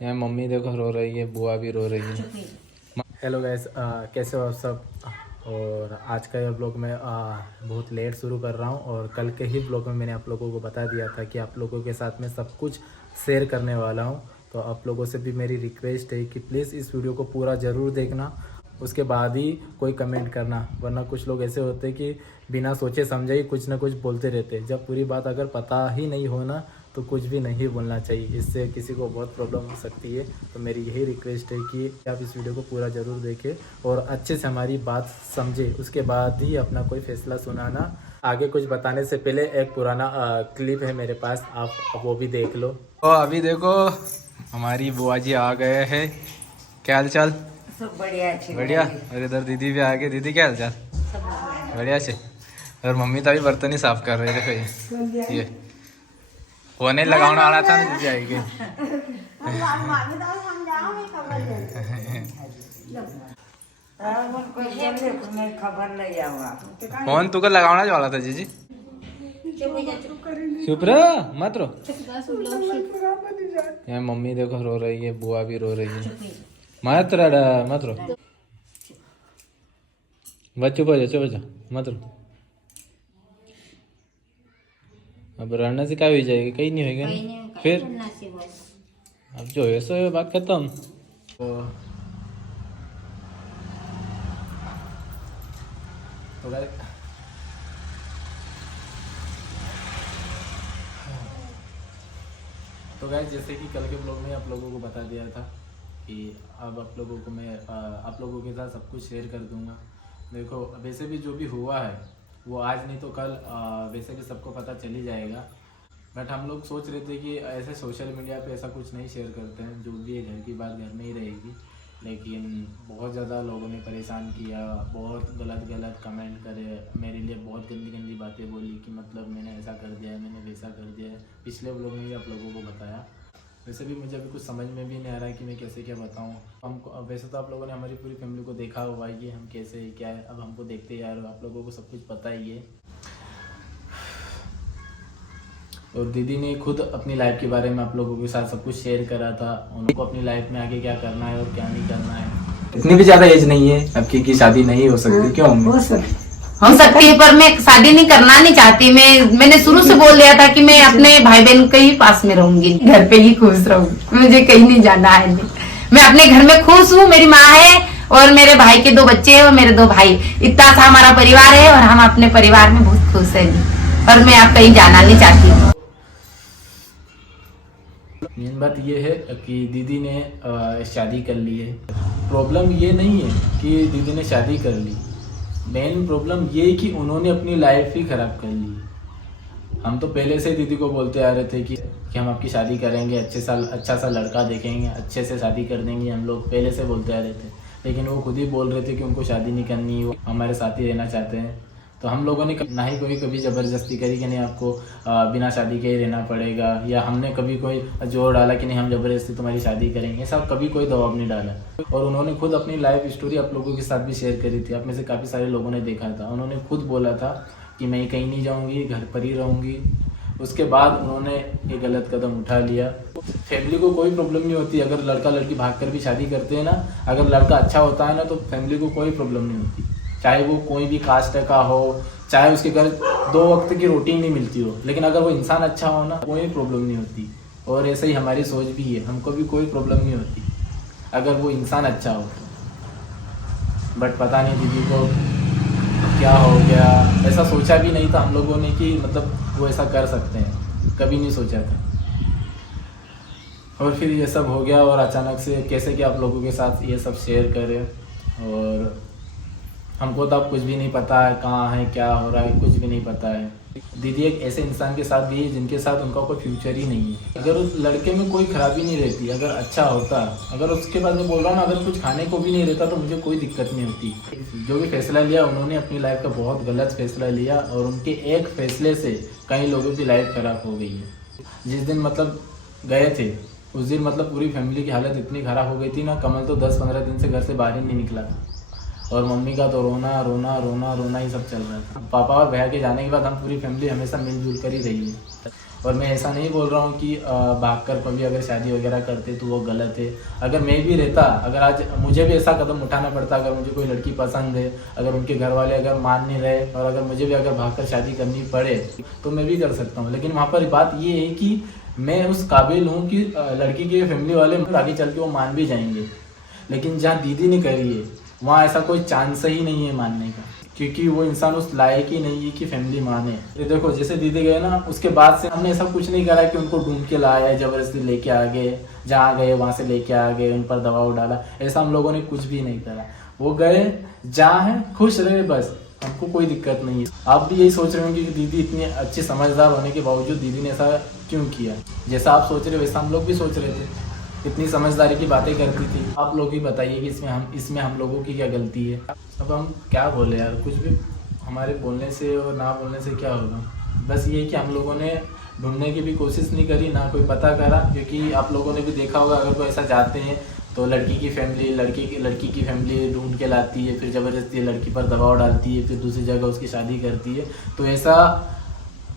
यहाँ मम्मी देखो रो रही है, बुआ भी रो रही है। हेलो गाइस, कैसे हो आप सब। और आज का ये ब्लॉग मैं बहुत लेट शुरू कर रहा हूँ। और कल के ही ब्लॉग में मैंने आप लोगों को बता दिया था कि आप लोगों के साथ में सब कुछ शेयर करने वाला हूँ। तो आप लोगों से भी मेरी रिक्वेस्ट है कि प्लीज़ इस वीडियो को पूरा ज़रूर देखना, उसके बाद ही कोई कमेंट करना। वरना कुछ लोग ऐसे होते हैं कि बिना सोचे समझे ही कुछ ना कुछ बोलते रहते हैं। जब पूरी बात अगर पता ही नहीं हो ना तो कुछ भी नहीं बोलना चाहिए, इससे किसी को बहुत प्रॉब्लम हो सकती है। तो मेरी यही रिक्वेस्ट है कि आप इस वीडियो को पूरा ज़रूर देखें और अच्छे से हमारी बात समझें, उसके बाद ही अपना कोई फैसला सुनाना। आगे कुछ बताने से पहले एक पुराना क्लिप है मेरे पास, आप वो भी देख लो। तो अभी देखो हमारी बुआ जी आ गए हैं। क्या हाल चाल? सब बढ़िया बढ़िया। और इधर दीदी भी आ गए। दीदी क्या हाल चाल? बढ़िया से। और मम्मी तो अभी बर्तन ही साफ कर रहे थे। देखो ये होने लगाने वाला था ना, दीदी आएगी। खबर ले जाऊंगा। फोन तुका लगाना जो वाला था जीजी। चुप रहो, मत रो। यहाँ मम्मी देखो रो रही है, बुआ भी रो रही है। मत रो। बस चुप हो जा, मत रो। अब रहने से क्या हो जाएगी? कहीं नहीं होगा ना फिर। अब जो है सो है, बात खत्म। तो गाइस जैसे कि कल के ब्लॉग में आप लोगों को बता दिया था कि अब आप लोगों को मैं आप लोगों के साथ सब कुछ शेयर कर दूंगा। देखो वैसे भी जो भी हुआ है वो आज नहीं तो कल वैसे भी सबको पता चल ही जाएगा। बट हम लोग सोच रहे थे कि ऐसे सोशल मीडिया पे ऐसा कुछ नहीं शेयर करते हैं, जो भी है घर की बात घर में ही रहेगी। लेकिन बहुत ज़्यादा लोगों ने परेशान किया, बहुत गलत कमेंट करे, मेरे लिए बहुत गंदी गंदी बातें बोली कि मतलब मैंने ऐसा कर दिया है, मैंने वैसा कर दिया है। पिछले व्लॉग में भी आप लोगों को बताया। वैसे भी मुझे अभी कुछ समझ में भी नहीं आ रहा है कि मैं कैसे क्या बताऊँ। हमको वैसे तो आप लोगों ने हमारी पूरी फैमिली को देखा हुआ है कि हम कैसे क्या है, अब हमको देखते यार आप लोगों को सब कुछ पता ही है। और दीदी ने खुद अपनी लाइफ के बारे में आप लोगों के साथ सब कुछ शेयर करा था, उनको अपनी लाइफ में आगे क्या करना है और क्या नहीं करना है। इतनी भी ज्यादा एज नहीं है अब की शादी नहीं हो सकती। क्यों? हो सकती है पर मैं शादी नहीं करना नहीं चाहती। मैंने शुरू से बोल दिया था कि मैं अपने भाई बहन के ही पास में रहूंगी, घर पे ही खुश रहूंगी, मुझे कहीं नहीं जाना है। मैं अपने घर में खुश हूँ, मेरी माँ है और मेरे भाई के 2 बच्चे हैं और मेरे 2 भाई, इतना सा हमारा परिवार है और हम अपने परिवार में बहुत खुश है। पर मैं अब कहीं जाना नहीं चाहती हूँ। मेन बात ये है कि दीदी ने शादी कर ली है। प्रॉब्लम ये नहीं है कि दीदी ने शादी कर ली, मेन प्रॉब्लम ये है कि उन्होंने अपनी लाइफ ही खराब कर ली। हम तो पहले से दीदी को बोलते आ रहे थे कि हम आपकी शादी करेंगे, अच्छा सा लड़का देखेंगे, अच्छे से शादी कर देंगे। हम लोग पहले से बोलते आ रहे थे, लेकिन वो खुद ही बोल रहे थे कि उनको शादी नहीं करनी, वो हमारे साथ ही रहना चाहते हैं। तो हम लोगों ने ना ही कोई कभी ज़बरदस्ती करी कि नहीं आपको बिना शादी के ही रहना पड़ेगा, या हमने कभी कोई जोर डाला कि नहीं हम ज़बरदस्ती तुम्हारी शादी करेंगे। ऐसा कभी कोई दबाव नहीं डाला। और उन्होंने खुद अपनी लाइफ स्टोरी आप लोगों के साथ भी शेयर करी थी। आप में से काफ़ी सारे लोगों ने देखा था। उन्होंने खुद बोला था कि मैं कहीं नहीं जाऊँगी, घर पर ही रहूँगी। उसके बाद उन्होंने ये गलत कदम उठा लिया। फैमिली को कोई प्रॉब्लम नहीं होती अगर लड़का लड़की भागकर भी शादी करते हैं ना। अगर लड़का अच्छा होता है ना तो फैमिली को कोई प्रॉब्लम नहीं होती, चाहे वो कोई भी कास्ट का हो, चाहे उसके घर 2 वक्त की रोटी नहीं मिलती हो, लेकिन अगर वो इंसान अच्छा हो ना कोई प्रॉब्लम नहीं होती। और ऐसे ही हमारी सोच भी है, हमको भी कोई प्रॉब्लम नहीं होती अगर वो इंसान अच्छा हो तो। बट पता नहीं दीदी को क्या हो गया, ऐसा सोचा भी नहीं था हम लोगों ने कि मतलब वो ऐसा कर सकते हैं, कभी नहीं सोचा था। और फिर ये सब हो गया और अचानक से कैसे कि आप लोगों के साथ ये सब शेयर करें। और हमको तो अब कुछ भी नहीं पता है कहाँ है, क्या हो रहा है, कुछ भी नहीं पता है। दीदी एक ऐसे इंसान के साथ भी है जिनके साथ उनका कोई फ्यूचर ही नहीं है। अगर उस लड़के में कोई खराबी नहीं रहती, अगर अच्छा होता, अगर उसके बाद मैं बोल रहा हूँ ना अगर कुछ खाने को भी नहीं रहता तो मुझे कोई दिक्कत नहीं होती। जो भी फैसला लिया उन्होंने अपनी लाइफ का बहुत गलत फैसला लिया, और उनके एक फैसले से कई लोगों की लाइफ खराब हो गई है। जिस दिन मतलब गए थे उस दिन मतलब पूरी फैमिली की हालत इतनी ख़राब हो गई थी ना, कमल तो 10-15 दिन से घर से बाहर ही नहीं निकला था। और मम्मी का तो रोना ही सब चल रहा था। पापा और भैया के जाने के बाद हम पूरी फैमिली हमेशा मिलजुल कर ही रही है। और मैं ऐसा नहीं बोल रहा हूँ कि भागकर कभी अगर शादी वगैरह करते तो वो गलत है। अगर मैं भी रहता, अगर आज मुझे भी ऐसा कदम उठाना पड़ता, अगर मुझे कोई लड़की पसंद है, अगर उनके घर वाले अगर मान नहीं रहे और अगर मुझे भी अगर भागकर शादी करनी पड़े तो मैं भी कर सकता हूँ। लेकिन वहाँ पर बात ये है कि मैं उस काबिल हूँ कि लड़की के फैमिली वाले आगे चल के वो मान भी जाएंगे। लेकिन जहाँ दीदी ने करी है वहाँ ऐसा कोई चांस ही नहीं है मानने का, क्योंकि वो इंसान उस लायक ही नहीं है कि फैमिली माने। ये देखो जैसे दीदी गए ना, उसके बाद से हमने ऐसा कुछ नहीं करा कि उनको ढूंढ के लाया, जबरदस्ती लेके आ गए, जहाँ गए वहाँ से लेके आ गए, उन पर दबाव डाला, ऐसा हम लोगों ने कुछ भी नहीं करा। वो गए जहाँ है खुश रहे, बस हमको कोई दिक्कत नहीं है। आप भी यही सोच रहे होंगे कि दीदी इतनी अच्छी समझदार होने के बावजूद दीदी ने ऐसा क्यों किया। जैसा आप सोच रहे हो वैसा हम लोग भी सोच रहे थे, इतनी समझदारी की बातें करती थी। आप लोग ही बताइए कि इसमें हम लोगों की क्या गलती है। अब हम क्या बोले यार, कुछ भी हमारे बोलने से और ना बोलने से क्या होगा। बस ये कि हम लोगों ने ढूंढने की भी कोशिश नहीं करी, ना कोई पता करा, क्योंकि आप लोगों ने भी देखा होगा अगर कोई ऐसा जाते हैं तो लड़की की फैमिली ढूंढ के लाती है, फिर ज़बरदस्ती लड़की पर दबाव डालती है, फिर दूसरी जगह उसकी शादी करती है। तो ऐसा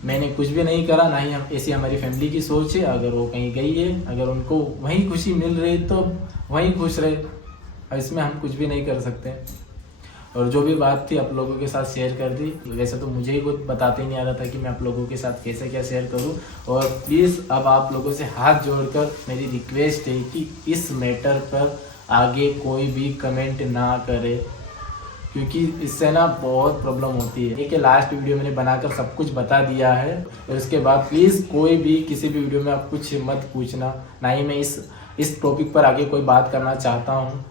मैंने कुछ भी नहीं करा, ना ही हम ऐसी हमारी फैमिली की सोच है। अगर वो कहीं गई है, अगर उनको वहीं खुशी मिल रही तो वहीं खुश रहे, इसमें हम कुछ भी नहीं कर सकते। और जो भी बात थी आप लोगों के साथ शेयर कर दी। वैसे तो मुझे ही कुछ बताते ही नहीं आ रहा था कि मैं आप लोगों के साथ कैसे क्या शेयर करूं। और प्लीज़ अब आप लोगों से हाथ जोड़कर मेरी रिक्वेस्ट है कि इस मैटर पर आगे कोई भी कमेंट ना करे, क्योंकि इससे ना बहुत प्रॉब्लम होती है। एक लास्ट वीडियो मैंने बनाकर सब कुछ बता दिया है, और उसके बाद प्लीज़ कोई भी किसी भी वीडियो में आप कुछ मत पूछना, ना ही मैं इस टॉपिक पर आगे कोई बात करना चाहता हूँ।